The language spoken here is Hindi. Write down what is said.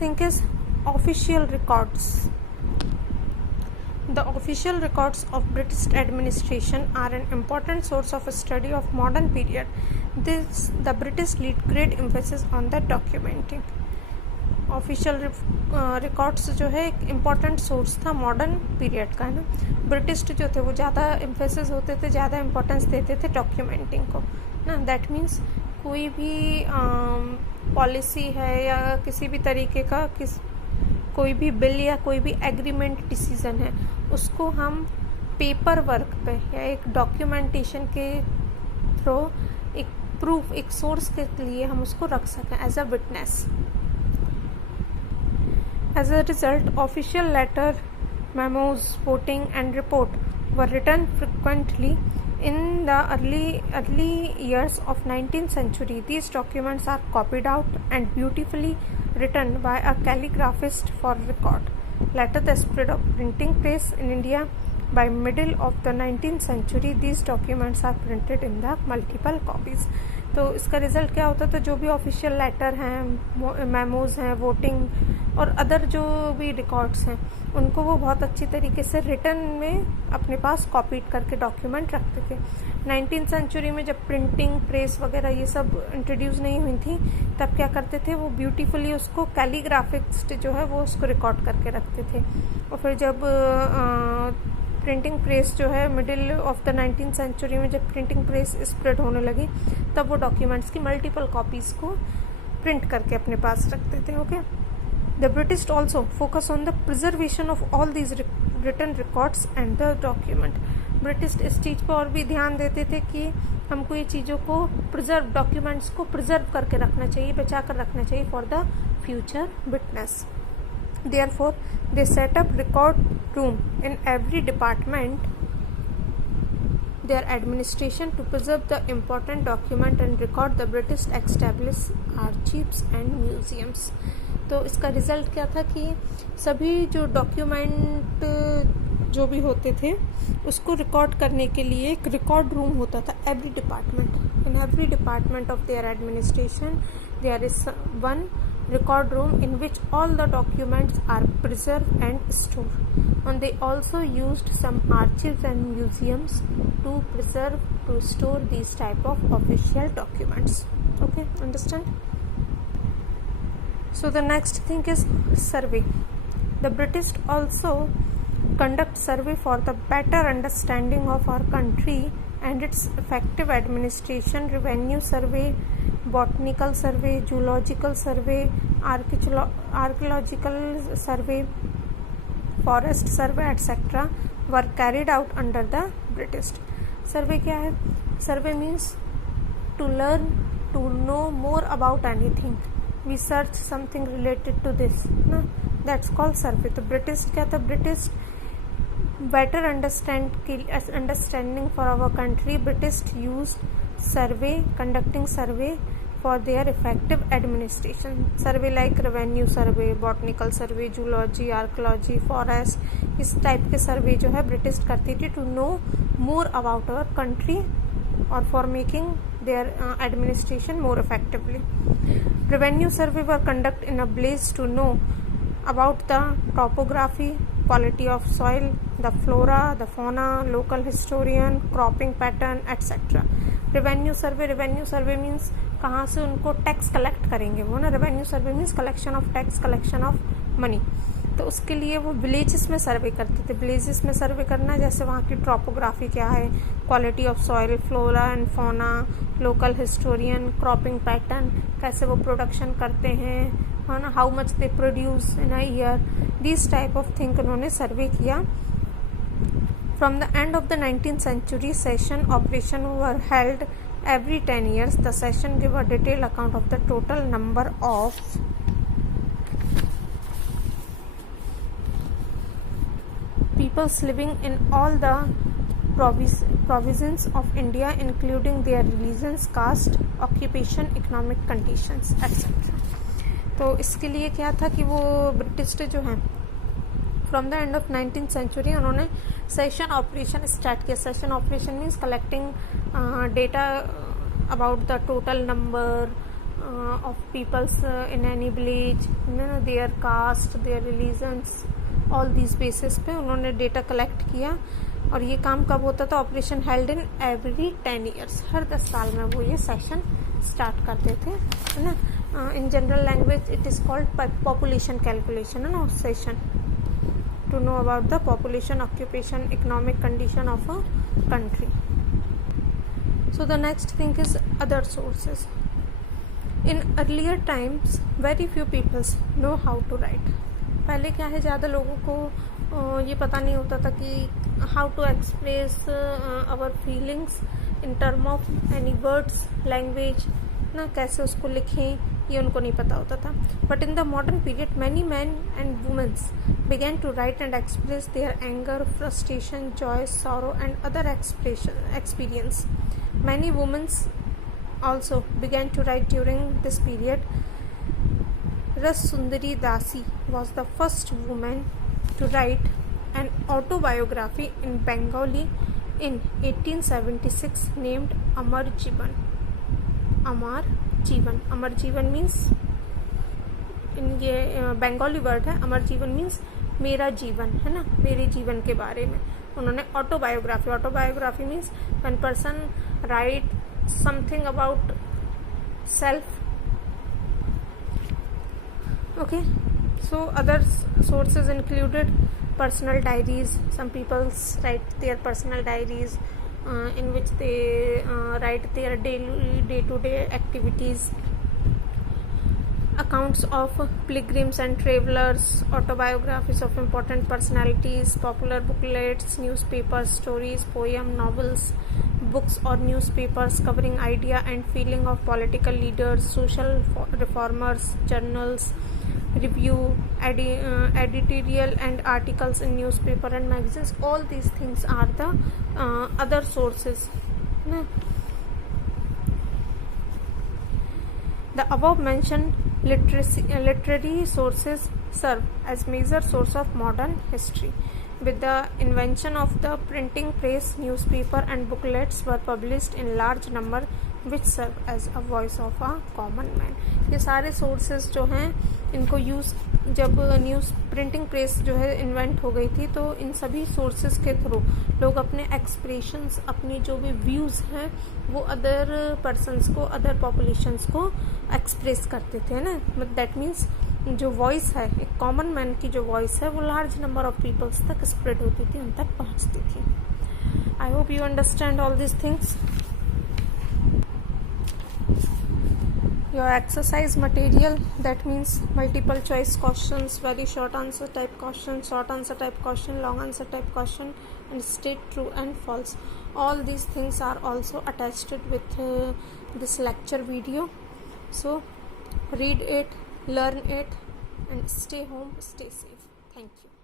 thing is official records. The official records of British administration are an important source of study of modern period. The British laid great emphasis on the documenting. Official records जो है एक इम्पॉर्टेंट सोर्स था मॉडर्न पीरियड का, है ना. ब्रिटिश जो थे वो ज़्यादा एम्फेसिस होते थे, ज़्यादा इम्पोर्टेंस देते थे डॉक्यूमेंटिंग को, ना. दैट मीन्स कोई भी पॉलिसी है या किसी भी तरीके का कोई भी बिल या कोई भी एग्रीमेंट डिसीजन है, उसको हम पेपर वर्क पे या एक डॉक्यूमेंटेशन के थ्रू एक प्रूफ, एक सोर्स के लिए हम उसको रख सकें as a witness. As a result, official letter, memos, voting and report were written frequently in the early years of 19th century. These documents are copied out and beautifully written by a calligraphist for record. Later, the spread of printing press in India. By middle of the 19th century, these documents are printed in the multiple copies. तो इसका रिजल्ट क्या होता था, जो भी ऑफिशियल लेटर हैं, मेमोज हैं, वोटिंग और अदर जो भी रिकॉर्ड्स हैं, उनको वो बहुत अच्छी तरीके से रिटन में अपने पास कॉपीड करके डॉक्यूमेंट रखते थे. 19th सेंचुरी में जब प्रिंटिंग प्रेस वगैरह ये सब इंट्रोड्यूस नहीं हुई थी, तब क्या करते थे, वो ब्यूटीफुली उसको कैलीग्राफिस्ट जो है वो उसको रिकॉर्ड करके रखते थे. और फिर जब प्रिंटिंग प्रेस जो है middle of the 19th century में जब प्रिंटिंग प्रेस स्प्रेड होने लगी, तब वो डॉक्यूमेंट्स की मल्टीपल कॉपीज़ को प्रिंट करके अपने पास रखते थे. Okay. The British also focus on the preservation of all these written records and the document. British इस चीज़ पर और भी ध्यान देते थे कि हमको ये चीज़ों को प्रिजर्व, डॉक्यूमेंट्स को प्रिजर्व करके रखना चाहिए, बचा कर रखना चाहिए for the future witness. Therefore, they set up record room in every department their administration to preserve the important document and record. The British established archives and museums. तो इसका रिजल्ट क्या था कि सभी जो डॉक्यूमेंट जो भी होते थे उसको रिकॉर्ड करने के लिए एक रिकॉर्ड रूम होता था every department. In every department of their administration there is one record room in which all the documents are preserved and stored. And they also used some archives and museums to preserve, to store these type of official documents. Okay, understand? So the next thing is survey. The British also conduct survey for the better understanding of our country and its effective administration. Revenue survey, botanical survey, zoological survey, archaeological survey, forest survey etc. were carried out under the British. Survey क्या है? Survey means to learn, to know more about anything. We search something related to this, ना? That's called survey. तो British क्या था? British better understanding for our country. British used survey, conducting survey for their effective administration. Survey like revenue survey, botanical survey, zoology, archaeology, forest, इस टाइप के सर्वे जो है ब्रिटिश करती थी to know more about our country or for making their administration more effectively. Revenue survey were conducted in a place to know about the topography, quality of soil, the flora, the fauna, local historian, cropping pattern etc. Revenue survey means कहाँ से उनको टैक्स कलेक्ट करेंगे वो, ना. Revenue survey means collection of tax, collection of money. तो उसके लिए वो विलेजेस में सर्वे करते थे. विलेजेस में सर्वे करना, जैसे वहाँ की ट्रोपोग्राफी क्या है, quality of soil, flora and fauna, local historian, cropping pattern, कैसे वो प्रोडक्शन करते हैं, है ना, how much they produce in a year, this type of thing उन्होंने सर्वे किया. From the end of the 19th century, session operation were held every 10 years. The session gave a detailed account of the total number of peoples living in all the provinces of India, including their religions, caste, occupation, economic conditions, etc. तो इसके लिए क्या था कि वो ब्रिटिश जो हैं from the end of 19th century उन्होंने सेशन ऑपरेशन स्टार्ट किया. Census operation means collecting data about the total number, of peoples in any village, their caste, their religions, all these basis पे उन्होंने डेटा कलेक्ट किया. और ये काम कब होता था? Operation held in every 10 years, हर 10 साल में वो ये सेशन स्टार्ट करते थे, है ना. In general language it is called population calculation, है ना, session to know about the population, occupation, economic condition of a country. So the next thing is other sources. In earlier times very few people know how to write. पहले क्या है, ज़्यादा लोगों को ये पता नहीं होता था कि how to express our feelings in term of any words, language, ना कैसे उसको लिखें, ये उनको नहीं पता होता था. But in the modern period many man and womens began to write and express their anger, frustration, joy, sorrow and other experience. Many women also began to write during this period. Ras Sundari Dasi was the first woman to write an autobiography in Bengali in 1876 named Amar Jeevan. Amar Jeevan means, इन ये बंगाली वर्ड है. अमर जीवन मीन्स मेरा जीवन, है ना, मेरे जीवन के बारे में उन्होंने autobiography means when person write something about self. Okay, so other sources included personal diaries. Some peoples write their personal diaries in which they write their daily day-to-day activities. Accounts of pilgrims and travelers, autobiographies of important personalities, popular booklets, newspapers, stories, poems, novels, books or newspapers covering idea and feeling of political leaders, social reformers, journals, review, editorial and articles in newspaper and magazines. All these things are the other sources. The above mentioned literary sources serve as major source of modern history. With the invention of the printing press, newspaper and booklets were published in large number which serve as a voice of a common man. ये सारे sources जो हैं इनको यूज़, जब न्यूज़ प्रिंटिंग प्रेस जो है इन्वेंट हो गई थी तो इन सभी सोर्सेज के थ्रू लोग अपने एक्सप्रेशंस, अपनी जो भी व्यूज़ हैं वो अदर पर्सनस को, अदर पॉपुलेशंस को एक्सप्रेस करते थे ना. बट दैट मीन्स जो वॉइस है, एक कॉमन मैन की जो वॉइस है वो लार्ज नंबर ऑफ पीपल्स तक स्प्रेड होती थी, उन तक पहुंचती थी. I hope you understand all this things. Your exercise material, that means multiple choice questions, very short answer type question, short answer type question, long answer type question, and state true and false. All these things are also attached with this lecture video. So read it, learn it, and stay home, stay safe. Thank you.